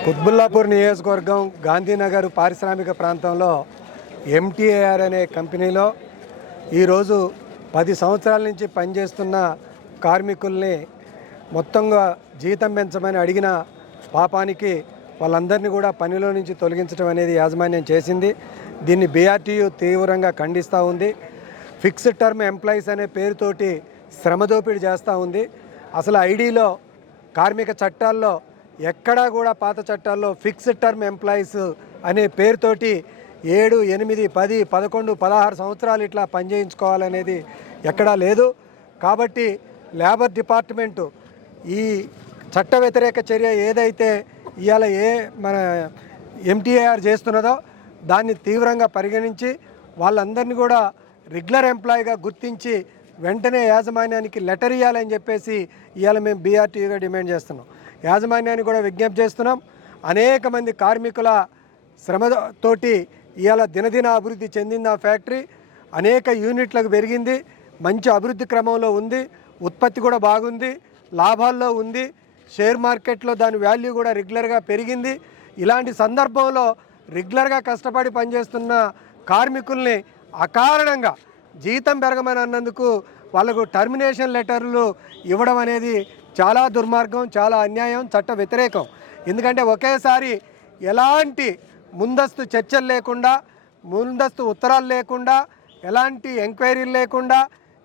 కుత్బుల్లాపూర్ నియోజకవర్గం గాంధీనగర్ పారిశ్రామిక ప్రాంతంలో ఎంటీఏఆర్ అనే కంపెనీలో ఈరోజు 10 సంవత్సరాల నుంచి పనిచేస్తున్న కార్మికుల్ని మొత్తంగా జీతం పెంచమని అడిగిన పాపానికి వాళ్ళందరినీ కూడా పనిలో నుంచి తొలగించడం అనేది యాజమాన్యం చేసింది. దీన్ని బీఆర్టీయూ తీవ్రంగా ఖండిస్తూ ఉంది. ఫిక్స్డ్ టర్మ్ ఎంప్లాయీస్ అనే పేరుతోటి శ్రమదోపిడీ చేస్తూ ఉంది. అసలు ఐడీలో కార్మిక చట్టాల్లో ఎక్కడా కూడా పాత చట్టాల్లో ఫిక్స్డ్ టర్మ్ ఎంప్లాయీస్ అనే పేరుతోటి 7, 8, 10, 11, 16 సంవత్సరాలు ఇట్లా పనిచేయించుకోవాలనేది ఎక్కడా లేదు. కాబట్టి లేబర్ డిపార్ట్మెంటు ఈ చట్ట వ్యతిరేక చర్య ఏదైతే ఇవాళ మన ఎంటీఏఆర్ చేస్తున్నదో దాన్ని తీవ్రంగా పరిగణించి వాళ్ళందరినీ కూడా రెగ్యులర్ ఎంప్లాయీగా గుర్తించి వెంటనే యాజమాన్యానికి లెటర్ ఇవ్వాలని చెప్పేసి ఇవాళ మేము బీఆర్టీయూగా డిమాండ్ చేస్తున్నాం. యాజమాన్యాన్ని కూడా విజ్ఞప్తి చేస్తున్నాం. అనేక మంది కార్మికుల శ్రమతోటి ఇవాళ దినదిన అభివృద్ధి చెందింది ఆ ఫ్యాక్టరీ. అనేక యూనిట్లకు పెరిగింది, మంచి అభివృద్ధి క్రమంలో ఉంది, ఉత్పత్తి కూడా బాగుంది, లాభాల్లో ఉంది, షేర్ మార్కెట్లో దాని వాల్యూ కూడా రెగ్యులర్గా పెరిగింది. ఇలాంటి సందర్భంలో రెగ్యులర్గా కష్టపడి పనిచేస్తున్న కార్మికుల్ని అకారణంగా జీతం పెరగమని అన్నందుకు వాళ్ళకు టర్మినేషన్ లెటర్లు ఇవ్వడం అనేది చాలా దుర్మార్గం, చాలా అన్యాయం, చట్ట వ్యతిరేకం. ఎందుకంటే ఒకేసారి ఎలాంటి ముందస్తు చర్చలు లేకుండా, ముందస్తు ఉత్తరాలు లేకుండా, ఎలాంటి ఎంక్వైరీలు లేకుండా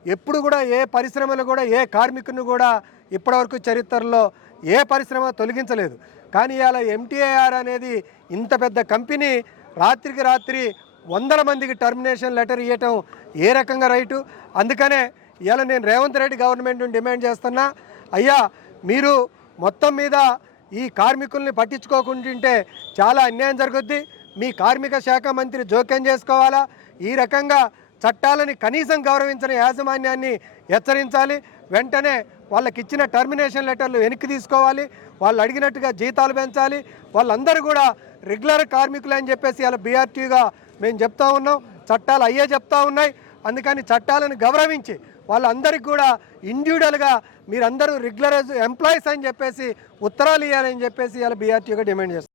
ఎప్పుడు కూడా ఏ పరిశ్రమలు కూడా ఏ కార్మికుని కూడా ఇప్పటివరకు చరిత్రలో ఏ పరిశ్రమ తొలగించలేదు. కానీ ఇవాళ ఎంటీఏఆర్ అనేది ఇంత పెద్ద కంపెనీ రాత్రికి రాత్రి 100 మందికి టర్మినేషన్ లెటర్ ఇవ్వటం ఏ రకంగా రైటు? అందుకనే ఇవాళ నేను రేవంత్ రెడ్డి గవర్నమెంట్ని డిమాండ్ చేస్తున్నా, అయ్యా మీరు మొత్తం మీద ఈ కార్మికుల్ని పట్టించుకోకుంటుంటే చాలా అన్యాయం జరుగుద్ది. మీ కార్మిక శాఖ మంత్రి జోక్యం చేసుకోవాలా. ఈ రకంగా చట్టాలని కనీసం గౌరవించిన యాజమాన్యాన్ని హెచ్చరించాలి. వెంటనే వాళ్ళకి ఇచ్చిన టర్మినేషన్ లెటర్లు వెనక్కి తీసుకోవాలి. వాళ్ళు అడిగినట్టుగా జీతాలు పెంచాలి. వాళ్ళందరూ కూడా రెగ్యులర్ కార్మికులు అని చెప్పేసి ఇలా బీఆర్టీగా మేము చెప్తా ఉన్నాం. చట్టాలు అయ్యే చెప్తా ఉన్నాయి. అందుకని చట్టాలను గౌరవించి వాళ్ళందరికీ కూడా ఇండివిజువల్గా మీరందరూ రెగ్యులర్ ఎంప్లాయీస్ అని చెప్పేసి ఉత్తరాలు ఇవ్వాలని చెప్పేసి ఇలా బీఆర్టీగా డిమాండ్ చేస్తాం.